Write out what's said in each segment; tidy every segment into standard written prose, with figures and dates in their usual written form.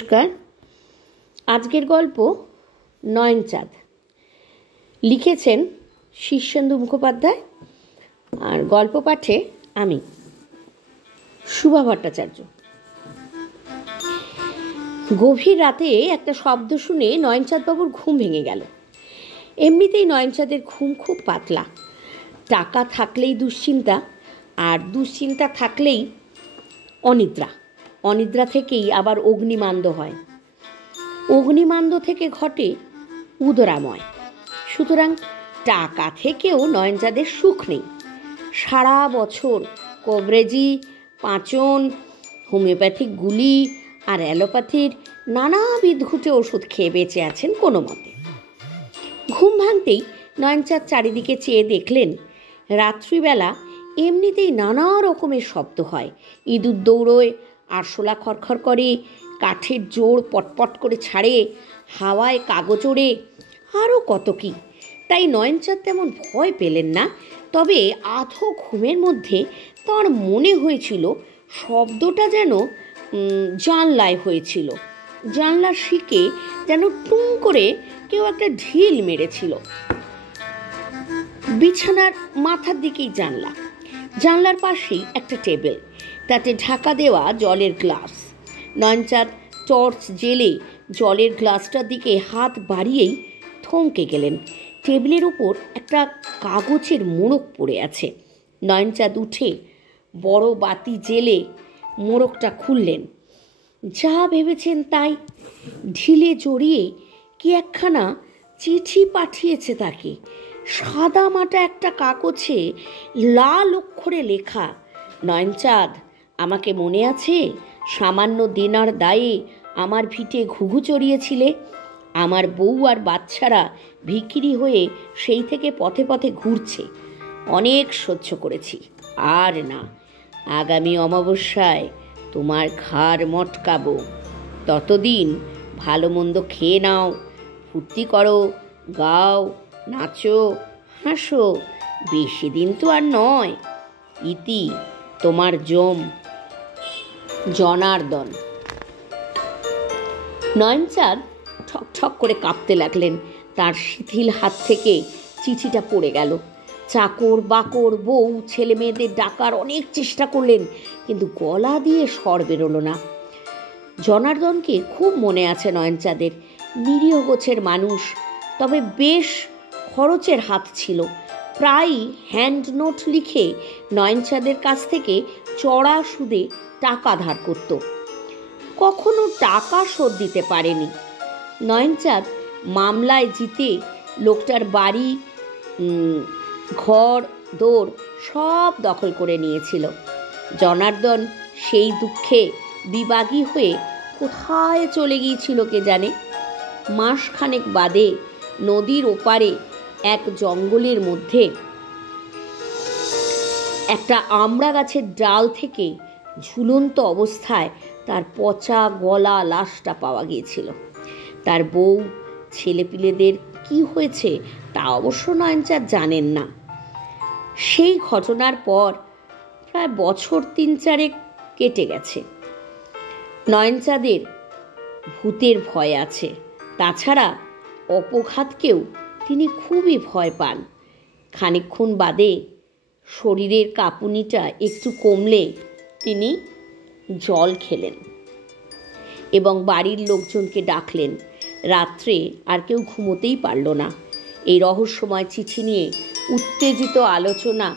নমস্কার। আজকের গল্প নয়নচাঁদ, লিখেছেন শীর্ষেন্দু মুখোপাধ্যায়, আর গল্প পাঠে আমি শুভা ভট্টাচার্য। গভীর রাতে একটা শব্দ শুনে নয়নচাঁদবাবুর ঘুম ভেঙে গেল। এমনিতেই নয়নচাঁদের ঘুম খুব পাতলা। টাকা থাকলেই দুশ্চিন্তা, আর দুশ্চিন্তা থাকলেই অনিদ্রা। অনিদ্রা থেকেই আবার অগ্নিমান্দ হয়, অগ্নিমান্দ থেকে ঘটে উদরাময়। সুতরাং টাকা থেকেও নয়নচাঁদের সুখ নেই। সারা বছর কবরেজি, পাঁচন, হোমিওপ্যাথিক গুলি আর অ্যালোপ্যাথির নানাবিধ ঘুটে ওষুধ খেয়ে বেঁচে আছেন কোনো মতে। ঘুম ভাঙতেই নয়নচাঁদ চারিদিকে চেয়ে দেখলেন, রাত্রিবেলা এমনিতেই নানা রকমের শব্দ হয়। ইঁদুর দৌড়োয়, আরশোলা খড়খড় করে, কাঠের জোড় পটপট করে ছাড়ে, হাওয়ায় কাগজ ওড়ে, আরও কত কী। তাই নয়নচাঁদ তেমন ভয় পেলেন না। তবে আধো ঘুমের মধ্যে তাঁর মনে হয়েছিল শব্দটা যেন জানলায় হয়েছিল। জানলার শিকে যেন টুং করে কেউ একটা ঢিল মেরেছিল। বিছানার মাথার দিকেই জানলা, জানলার পাশেই একটা টেবিল, তাতে ঢাকা দেওয়া জলের গ্লাস। নয়নচাঁদ টর্চ জেলে জলের গ্লাসটার দিকে হাত বাড়িয়েই থমকে গেলেন। টেবিলের উপর একটা কাগজের মোড়ক পড়ে আছে। নয়নচাঁদ উঠে বড় বাতি জেলে মোড়কটা খুললেন। যা ভেবেছেন তাই, ঢিলে জড়িয়ে কি একখানা চিঠি পাঠিয়েছে তাকে। সাদা মাটা একটা কাগজে লাল অক্ষরে লেখা, নয়নচাঁদ, আমাকে মনে আছে? সামান্য দেনার দায়ে আমার ভিটে ঘুঘু চড়িয়েছিলে। আমার বউ আর বাচ্চারা ভিখিরি হয়ে সেই থেকে পথে পথে ঘুরছে। অনেক সহ্য করেছি, আর না। আগামী অমাবস্যায় তোমার ঘাড় মটকাবো। ততদিন ভালো মন্দ খেয়ে নাও, ফুর্তি করো, গাও, নাচো, হাসো। বেশি দিন তো আর নয়। ইতি, তোমার জনার্দন। নয়নচাঁদ ঠক ঠক করে কাঁপতে লাগলেন। তার শিথিল হাত থেকে চিঠিটা পড়ে গেল। চাকর বাকর, বউ, ছেলে মেয়েদের ডাকার অনেক চেষ্টা করলেন, কিন্তু গলা দিয়ে স্বর বেরোলো না। জনার্দনকে খুব মনে আছে নয়নচাঁদের। নিরীহ গোছের মানুষ, তবে বেশ খরচের হাত ছিল। প্রায়ই হ্যান্ড নোট লিখে নয়নচাঁদের কাছ থেকে চড়া সুদে টাকা ধার করত। কখনো টাকা শোধ দিতে পারেনি। নয়নচাঁদ মামলায় জিতে লোকটার বাড়ি, ঘর দৌড় সব দখল করে নিয়েছিল। জনার্দন সেই দুঃখে বিবাগী হয়ে কোথায় চলে গিয়েছিল কে জানে। মাসখানেক বাদে নদীর ওপারে এক জঙ্গলের মধ্যে একটা আমড়া গাছের ডাল থেকে ঝুলন্ত অবস্থায় তার পচা গলা লাশটা পাওয়া গিয়েছিল। তার বউ, ছেলেপিলেদের কি হয়েছে তা অবশ্য নয়নচাঁদ জানেন না। সেই ঘটনার পর প্রায় বছর 3-4 কেটে গেছে। নয়নচাঁদের ভূতের ভয় আছে। তাছাড়া অপঘাতকেও তিনি খুবই ভয় পান। খানিকক্ষণ বাদে শরীরের কাঁপুনিটা একটু কমলে তিনি জল খেলেন এবং বাড়ির লোকজনকে ডাকলেন। রাত্রে আর কেউ ঘুমোতেই পারল না। এই রহস্যময় চিঠি নিয়ে উত্তেজিত আলোচনা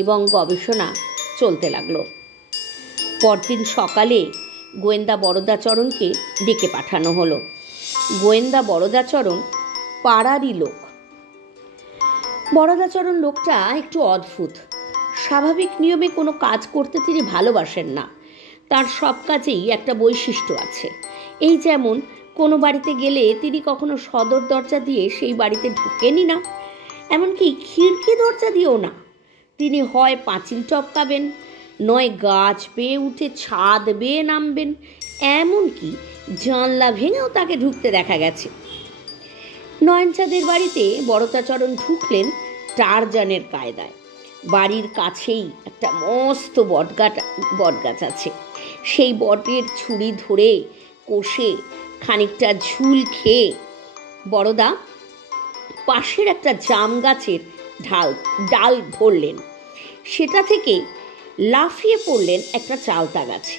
এবং গবেষণা চলতে লাগলো। পরদিন সকালে গোয়েন্দা বরদাচরণকে ডেকে পাঠানো হলো। গোয়েন্দা বরদাচরণ পাড়ারই লোক। বরদাচরণ লোকটা একটু অদ্ভুত। স্বাভাবিক নিয়মে কোনো কাজ করতে তিনি ভালোবাসেন না। তার সব কাজেই একটা বৈশিষ্ট্য আছে। এই যেমন, কোনো বাড়িতে গেলে তিনি কখনো সদর দরজা দিয়ে সেই বাড়িতে ঢুকেনই না, এমনকি খিড়কি দরজা দিয়েও না। তিনি হয় পাঁচিল টপকাবেন, নয় গাছ বেয়ে উঠে ছাদ বেয়ে নামবেন, এমনকি জানলা ভেঙেও তাকে ঢুকতে দেখা গেছে। নয়নচাঁদের বাড়িতে বরদাচরণ ঢুকলেন টারজানের কায়দায়। বাড়ির কাছেই একটা মস্ত বটগাছ আছে। সেই বটের ছুরি ধরে কষে খানিকটা ঝুল খেয়ে বড়দা পাশের একটা জাম গাছের ডাল ধরলেন। সেটা থেকে লাফিয়ে পড়লেন একটা চালতা গাছে।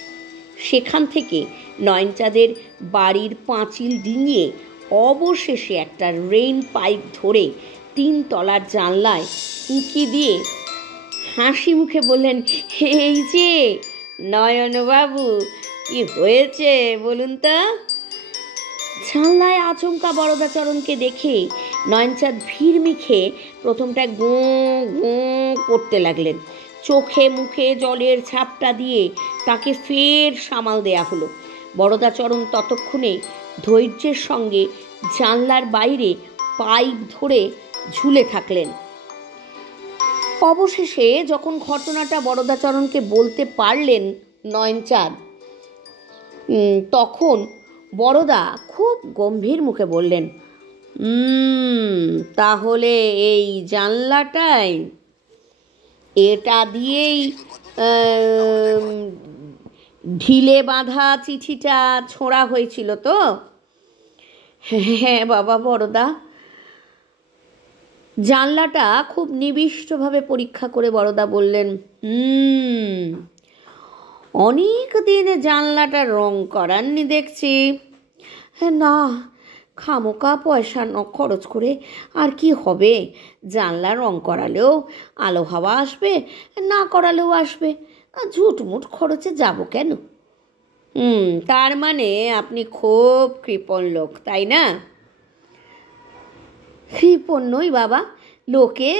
সেখান থেকে নয়নচাঁদের বাড়ির পাঁচিল ডিঙিয়ে অবশেষে একটা রেইন পাইপ ধরে 3 তলার জানলায় উঁকি দিয়ে হাসি মুখে বললেন, এই যে নয়নবাবু, কি হয়েছে বলুন তো? জানলায় আচমকা বরদাচরণকে দেখে নয়নচাঁদ ভিড় মিখে প্রথমটা গোঁ গোঁ করতে লাগলেন। চোখে মুখে জলের ছাপটা দিয়ে তাকে ফের সামাল দেয়া হলো। বরদাচরণ ততক্ষণে ধৈর্যের সঙ্গে জানলার বাইরে পাইপ ধরে ঝুলে থাকলেন। অবশেষে যখন ঘটনাটা বরদাচরণকে বলতে পারলেন নয়নচাঁদ, তখন বড়দা খুব গম্ভীর মুখে বললেন, তাহলে এই জানলাটাই, এটা দিয়েই ঢিলে বাঁধা চিঠিটা ছোঁড়া হয়েছিল তো? হ্যাঁ বাবা বড়দা। জানলাটা খুব নিবিষ্টভাবে পরীক্ষা করে বড়দা বললেন, অনেক দিন জানলাটা রং করাননি দেখছি। না, খামোকা পয়সা খরচ করে আর কি হবে? জানলা রং করালেও আলো হাওয়া আসবে, না করালেও আসবে, ঝুটমুট খরচে যাব কেন? তার মানে আপনি খুব কৃপণ লোক, তাই না? কৃপণ নই বাবা, লোকে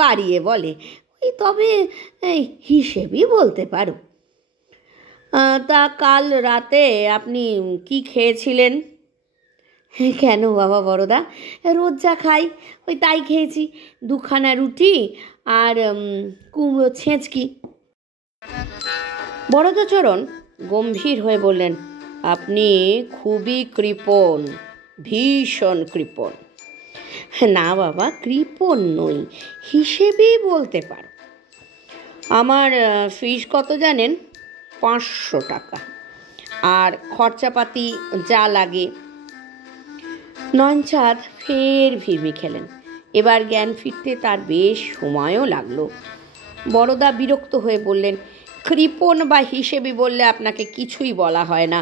বাড়িয়ে বলে, তবে হিসেবই বলতে পারো। তা কাল রাতে আপনি কি খেয়েছিলেন? কেন বাবা বড়দা, রোজ যা খাই তাই খেয়েছি, 2খানা রুটি আর কুমড়ো ছেঁচকি। বরদাচরণ গম্ভীর হয়ে বললেন, আপনি খুবই কৃপণ, ভীষণ কৃপণ। না বাবা, কৃপণ নই, হিসেবেই বলতে পারো। আমার ফিস কত জানেন? 500 টাকা, আর খরচাপাতি যা লাগে। নয়নচাঁদ ফের ভিড়মি খেলেন। এবার জ্ঞান ফিরতে তার বেশ সময়ও লাগলো। বড়দা বিরক্ত হয়ে বললেন, কৃপণ বা হিসেবে বললে আপনাকে কিছুই বলা হয় না,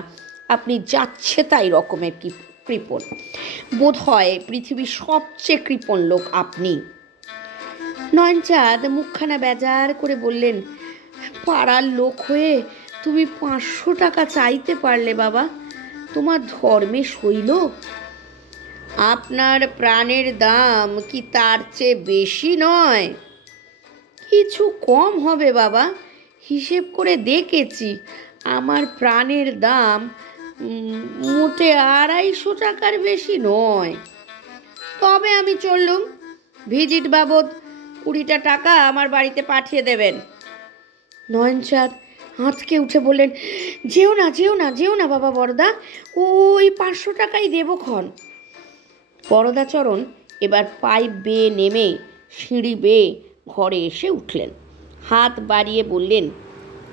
আপনি যাচ্ছে তাই রকমের কৃপণ। বোধ হয় পৃথিবীর সবচেয়ে কৃপণ লোক আপনি। নয়নচাঁদ মুখখানা বেজার করে বললেন, পাড়ার লোক হয়ে তুমি 500 টাকা চাইতে পারলে বাবা? তোমার ধর্মে সইল? আপনার প্রাণের দাম কি তার চেয়ে বেশি নয়? কিছু কম হবে বাবা, হিসেব করে দেখেছি, আমার প্রাণের দাম মোটে 250 টাকার বেশি নয়। তবে আমি চললুম, ভিজিট বাবদ 20টা টাকা আমার বাড়িতে পাঠিয়ে দেবেন। নয়নচাঁদ আঁতকে উঠে বললেন, যেও না যেও না যেও না বাবা বড়দা, ওই 500 টাকাই দেবো ক্ষণ। বরদাচরণ এবার পাইপ বেয়ে নেমে সিঁড়ি বেয়ে ঘরে এসে উঠলেন। হাত বাড়িয়ে বললেন,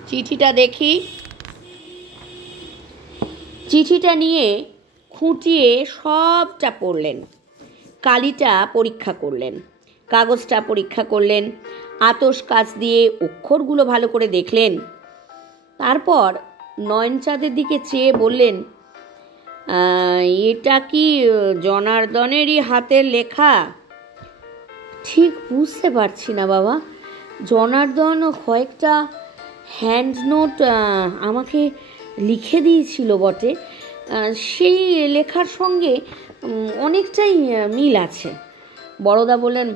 চিঠিটা দেখি। চিঠিটা নিয়ে খুঁটিয়ে সবটা পড়লেন। কালিটা পরীক্ষা করলেন, কাগজটা পরীক্ষা করলেন, আতশ কাচ দিয়ে অক্ষরগুলো ভালো করে দেখলেন। তারপর নয়নচাঁদের দিকে চেয়ে বললেন, এটা কি জনার্দনেরই হাতের লেখা? ঠিক বুঝতে পারছি না বাবা, জনার্দন কয়েকটা হ্যান্ড নোট আমাকে লিখে দিয়েছিল বটে, সেই লেখার সঙ্গে অনেকটাই মিল আছে। বড়দা বললেন,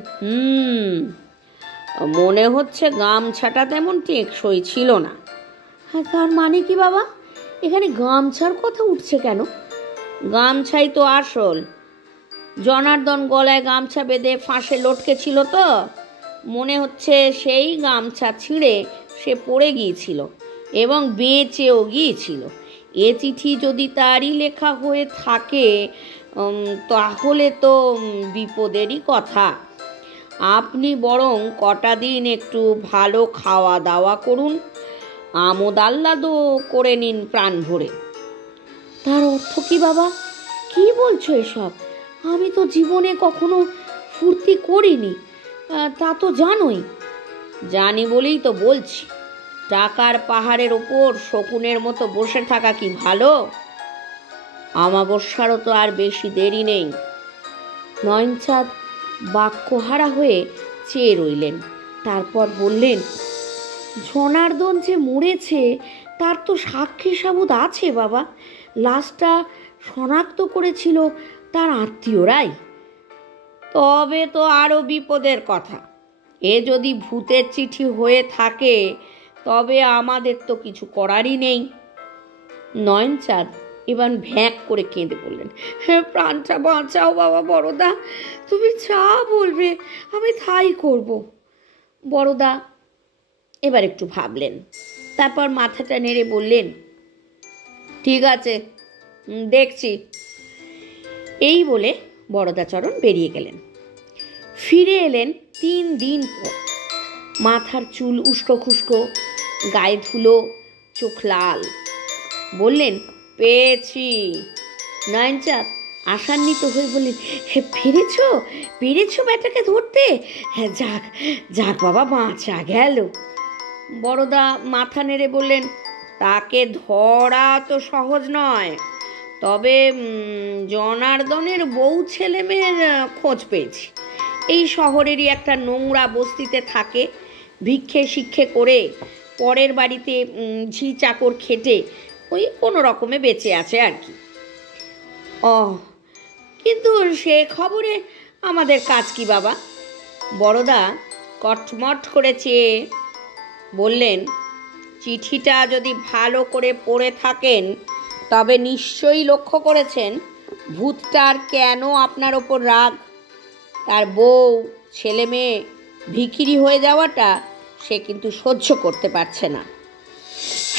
মনে হচ্ছে গামছাটা তেমন টেকসই ছিল না। হ্যাঁ, তার মানে কি বাবা? এখানে গামছার কথা উঠছে কেন? গামছাই তো আসল। জনার্দন গলায় গামছা বেঁধে ফাঁসে লটকে ছিল তো, মনে হচ্ছে সেই গামছা ছিঁড়ে সে পড়ে গিয়েছিল এবং বেঁচেও গিয়েছিল। এ চিঠি যদি তারই লেখা হয়ে থাকে তাহলে তো বিপদেরই কথা। আপনি বরং কটা দিন একটু ভালো খাওয়া দাওয়া করুন, আমোদ আহ্লাদও করে নিন প্রাণ ভরে। তার অর্থ কি বাবা? কি বলছো এসব? আমি তো জীবনে কখনো ফুর্তি করিনি, তা তো জানোই। জানি বলেই তো বলছি, টাকার পাহাড়ের ওপর শকুনের মতো বসে থাকা কি ভালো? আমাবস্যারও তো আর বেশি দেরি নেই। নয়নচাঁদ বাক্যহারা হয়ে চেয়ে রইলেন। তারপর বললেন, জনার্দন যে মরেছে তার তো সাক্ষী সাবুত আছে বাবা। লাশটা শনাক্ত করেছিল তার আত্মীয়রাই। তবে তো আরও বিপদের কথা। এ যদি ভূতের চিঠি হয়ে থাকে তবে আমাদের তো কিছু করারই নেই। নয়নচাঁদ এবার ভ্যাঁক করে কেঁদে বললেন, হ্যাঁ, প্রাণটা বাঁচাও বাবা বড়দা, তুমি যা বলবে আমি তাই করব। বড়দা এবার একটু ভাবলেন, তারপর মাথাটা নেড়ে বললেন, ঠিক আছে, দেখছি। এই বলে বরদাচরণ বেরিয়ে গেলেন। ফিরে এলেন 3 দিন পর। মাথার চুল উস্কো খুস্কো, গায়ে ধুলো, চোখ লাল। বললেন, পেয়েছি। নয়নচাঁদ আশান্বিত হয়ে বললেন, হে, পেরেছো ব্যাটাকে ধরতে? হ্যাঁ, যাক যাক বাবা, বাঁচা গেল। বড়দা মাথা নেড়ে বললেন, তাকে ধরা তো সহজ নয়, তবে জনার্দনের বউ ছেলে মেয়ের খোঁজ পেয়েছি। এই শহরেরই একটা নোংরা বস্তিতে থাকে। ভিক্ষে শিক্ষে করে পরের বাড়িতে ঝি চাকর খেটে ওই কোনো রকমে বেঁচে আছে আর কি। কিন্তু সে খবরে আমাদের কাজ কি বাবা? বড়দা কটমট করে চেয়ে বললেন, চিঠিটা যদি ভালো করে পড়ে থাকেন তবে নিশ্চয়ই লক্ষ্য করেছেন ভূতটার কেন আপনার ওপর রাগ। তার বউ ছেলে মেয়ে ভিখিরি হয়ে যাওয়াটা সে কিন্তু সহ্য করতে পারছে না।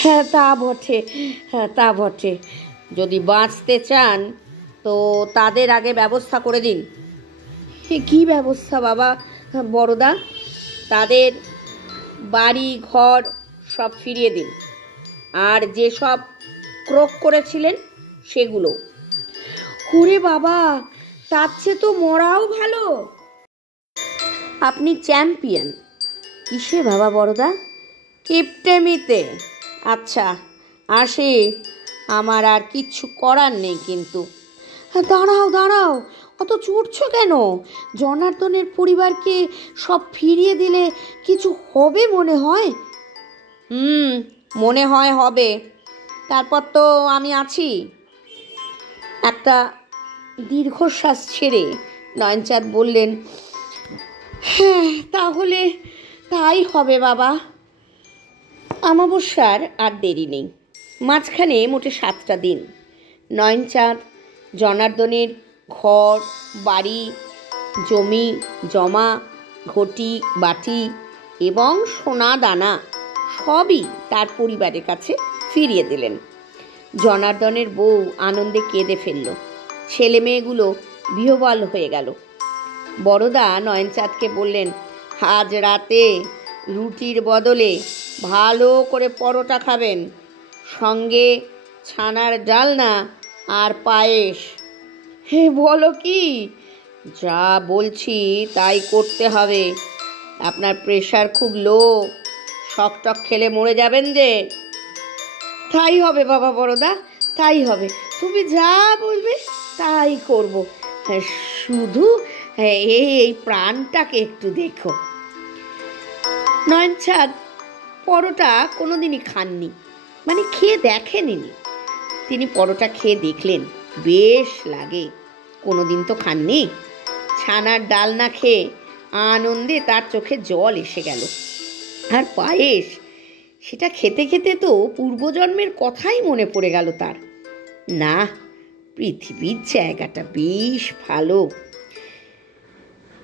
হ্যাঁ, তা বটে। যদি বাঁচতে চান তো তাদের আগে ব্যবস্থা করে দিন। কি ব্যবস্থা বাবা বড়দা? তাদের বাড়ি ঘর সব ফিরিয়ে দিন, আর যেসব ক্রোক করেছিলেন সেগুলো। ওরে বাবা, তার চেয়ে তো মরাও ভালো। আপনি চ্যাম্পিয়ন। কিসে বাবা বড়দা? কিপটেমিতে। আচ্ছা, আসি, আমার আর কিচ্ছু করার নেই কিন্তু। দাঁড়াও, অত চড়ছো কেন? জনার্দনের পরিবারকে সব ফিরিয়ে দিলে কিছু হবে মনে হয়? মনে হয় হবে। তারপর তো আমি আছি। একটা দীর্ঘশ্বাস ছেড়ে নয়নচাঁদ বললেন, হ্যাঁ, তাহলে তাই হবে বাবা। আমাবস্যার আর দেরি নেই। মাঝখানে মোটে 7টা দিন। নয়নচাঁদ জনার্দনের ঘর বাড়ি, জমি জমা, ঘটি বাটি এবং সোনা দানা সবই তার পরিবারের কাছে ফিরিয়ে দিলেন। জনার্দনের বউ আনন্দে কেঁদে ফেলল। ছেলে মেয়েগুলো বিহ্বল হয়ে গেল। বড়দা নয়নচাঁদকে বললেন, আজ রাতে রুটির বদলে ভালো করে পরোটা খাবেন, সঙ্গে ছানার ডালনা আর পায়েস। হে, বলো কি? যা বলছি তাই করতে হবে। আপনার প্রেশার খুব লো, শকটক খেলে মরে যাবেন যে। তাই হবে বাবা বড়দা, তাই হবে। তুমি যা বলবে তাই করব। শুধু এই প্রাণটাকে একটু দেখো। নয়নচাঁদ পরোটা কোনোদিনই খাননি, মানে খেয়ে দেখেনি। তিনি পরোটা খেয়ে দেখলেন, বেশ লাগে। কোনোদিন তো খাননি। ছানার ডাল না খেয়ে আনন্দে তার চোখে জল এসে গেল। আর পায়েস, সেটা খেতে খেতে তো পূর্বজন্মের কথাই মনে পড়ে গেল তার। না, পৃথিবীর জায়গাটা বেশ ভালো।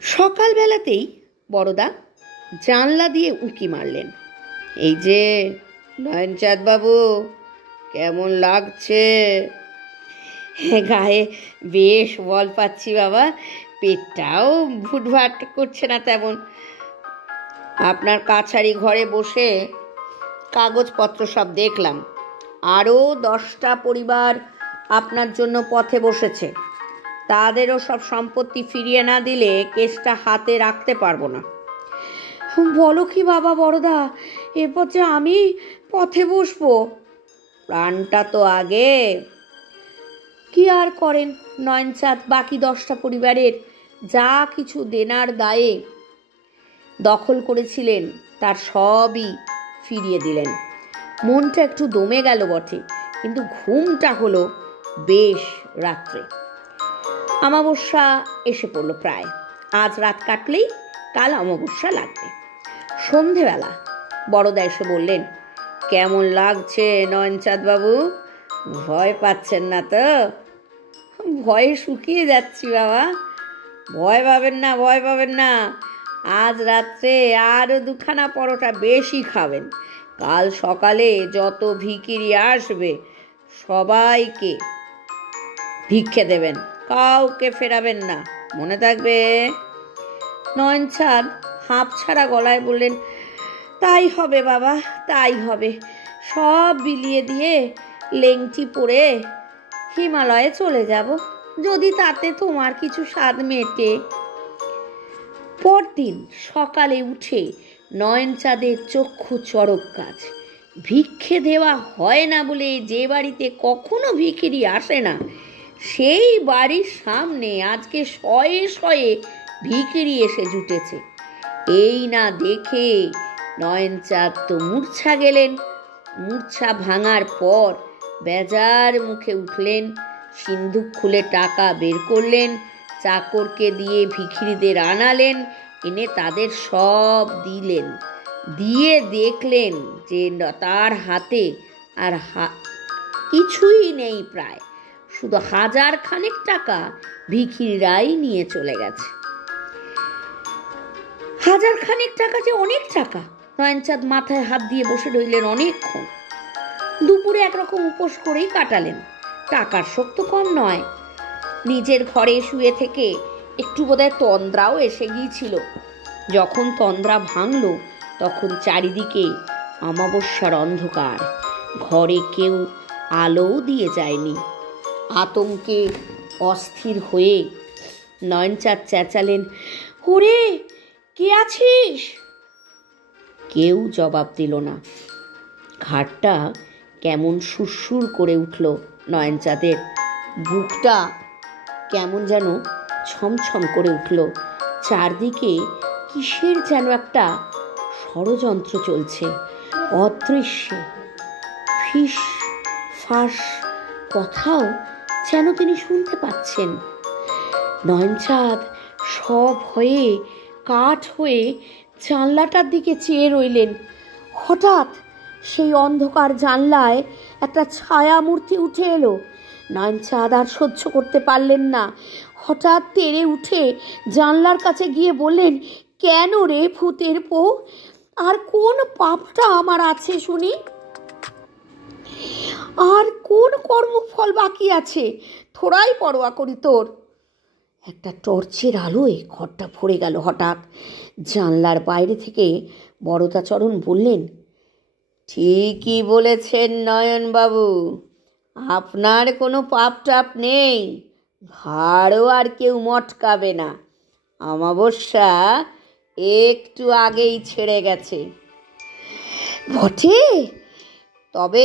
সকালবেলাতেই বড়দা জানলা দিয়ে উঁকি মারলেন। এই যে নয়নচাঁদ বাবু, কেমন লাগছে? গায়ে বেশ বল পাচ্ছি বাবা, পেটটাও ভুটভাট করছে না তেমন। আপনার কাছারি ঘরে বসে কাগজপত্র সব দেখলাম। আরও 10টা পরিবার আপনার জন্য পথে বসেছে। তাদেরও সব সম্পত্তি ফিরিয়ে না দিলে কেসটা হাতে রাখতে পারবো না। বলো কি বাবা বড়দা, এরপর যে আমি পথে বসবো? প্রাণটা তো আগে। কি আর করেন, নয়নচাঁদ বাকি 10টা পরিবারের যা কিছু দেনার দায়ে দখল করেছিলেন তার সবই ফিরিয়ে দিলেন। মনটা একটু দমে গেল বটে, কিন্তু ঘুমটা হলো বেশ রাত্রে। অমাবস্যা এসে পড়ল প্রায়। আজ রাত কাটলেই কাল অমাবস্যা লাগবে। সন্ধেবেলা বড়দা এসে বললেন, কেমন লাগছে নয়নচাঁদ বাবু? ভয় পাচ্ছেন না তো? ভয়ে শুকিয়ে যাচ্ছি বাবা। ভয় পাবেন না, ভয় পাবেন না। আজ রাত্রে আরও 2খানা পরোটা বেশি খাবেন। কাল সকালে যত ভিখিরি আসবে সবাইকে ভিক্ষে দেবেন, কাউকে ফেরাবেন না, মনে থাকবে। নয়নচাঁদ হাঁপ ছাড়া গলায় বললেন, তাই হবে বাবা, তাই হবে। সব বিলিয়ে দিয়ে লেংটি পরে হিমালয়ে চলে যাব, যদি তাতে তোমার কিছু স্বাদ মেটে। পরদিন সকালে উঠে নয়নচাঁদের চক্ষু চড়ক গাছ। ভিক্ষে দেওয়া হয় না বলে যে বাড়িতে কখনো ভিখিরি আসে না, সেই বাড়ির সামনে আজকে শয়ে শয়ে ভিখিরি এসে জুটেছে। এই না দেখে নয়নচাঁদ তো মূর্ছা গেলেন। মূর্ছা ভাঙার পর বেজার মুখে উঠলেন, সিন্ধুক খুলে টাকা বের করলেন, চাকরকে দিয়ে ভিখিরিদের আনালেন, এনে তাদের সব দিলেন। দিয়ে দেখলেন যে তার হাতে আর কিছুই নেই, প্রায় শুধু 1000 খানেক টাকা ভিখিরিরাই নিয়ে চলে গেছে। 1000 খানেক টাকা যে অনেক টাকা। নয়নচাঁদ মাথায় হাত দিয়ে বসে রইলেন অনেকক্ষণ। দুপুরে একরকম উপোস করেই কাটালেন। টাকার শোক তো কম নয়। নিজের ঘরে শুয়ে থেকে একটু বোধহয় তন্দ্রাও এসে গিয়েছিল। যখন তন্দ্রা ভাঙল তখন চারিদিকে অমাবস্যার অন্ধকার। ঘরে কেউ আলোও দিয়ে যায়নি। আতঙ্কে অস্থির হয়ে নয়নচাঁদ চেঁচালেন, ওরে কে আছিস? কেউ জবাব দিল না। ঘাটটা কেমন সুরসুর করে উঠল নয়নচাঁদের। বুকটা কেমন যেন ছমছম করে উঠল। চারদিকে কিসের যেন একটা ষড়যন্ত্র চলছে। অদৃশ্যে ফিস ফাঁস কথাও যেন তিনি শুনতে পাচ্ছেন। নয়নচাঁদ সব হয়ে কাঠ হয়ে জানলাটার দিকে চেয়ে রইলেন। হঠাৎ সেই অন্ধকার জানলায় একটা ছায়া মূর্তি উঠে এলো। নয়নচাঁদ আর সহ্য করতে পারলেন না। হঠাৎ তেড়ে উঠে জানলার কাছে গিয়ে বললেন, কেন রে ভূতের পো, আর কোন পাপটা আমার আছে শুনি? আর কোন কর্মফল বাকি আছে? থোড়াই পরোয়া করি তোর। একটা টর্চের আলোয় ঘরটা ভরে গেল। হঠাৎ জানলার বাইরে থেকে বরদাচরণ বললেন, ঠিকই বলেছেন নয়নবাবু, আপনার কোনো পাপ টাপ নেই, ভাড়ও আর কেউ মটকাবে না। অমাবস্যা একটু আগেই ছেড়ে গেছে। বটে, তবে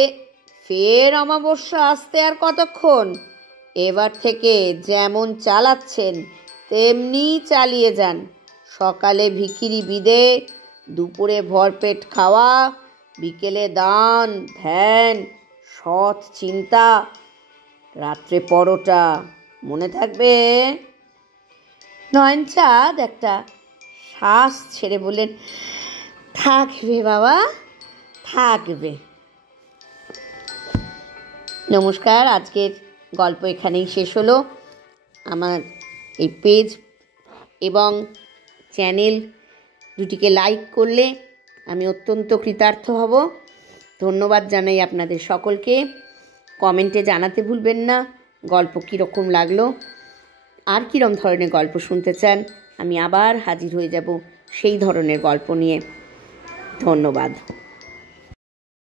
ফের অমাবস্যা আসতে আর কতক্ষণ? এবার থেকে যেমন চালাচ্ছেন তেমনি চালিয়ে যান। সকালে ভিখিরি বিদে, দুপুরে ভরপেট খাওয়া, বিকেলে দান ধ্যান সৎ চিন্তা, রাত্রে পরোটা, মনে থাকবে। নয়নচাঁদ একটা শ্বাস ছেড়ে বললেন, থাকবে বাবা, থাকবে। নমস্কার, আজকের গল্প এখানেই শেষ হলো। আমার এই পেজ এবং চ্যানেল দুটিকে লাইক করলে আমি অত্যন্ত কৃতার্থ হব। ধন্যবাদ জানাই আপনাদের সকলকে। কমেন্টে জানাতে ভুলবেন না গল্প কীরকম লাগলো, আর কীরকম ধরনের গল্প শুনতে চান। আমি আবার হাজির হয়ে যাব সেই ধরনের গল্প নিয়ে। ধন্যবাদ।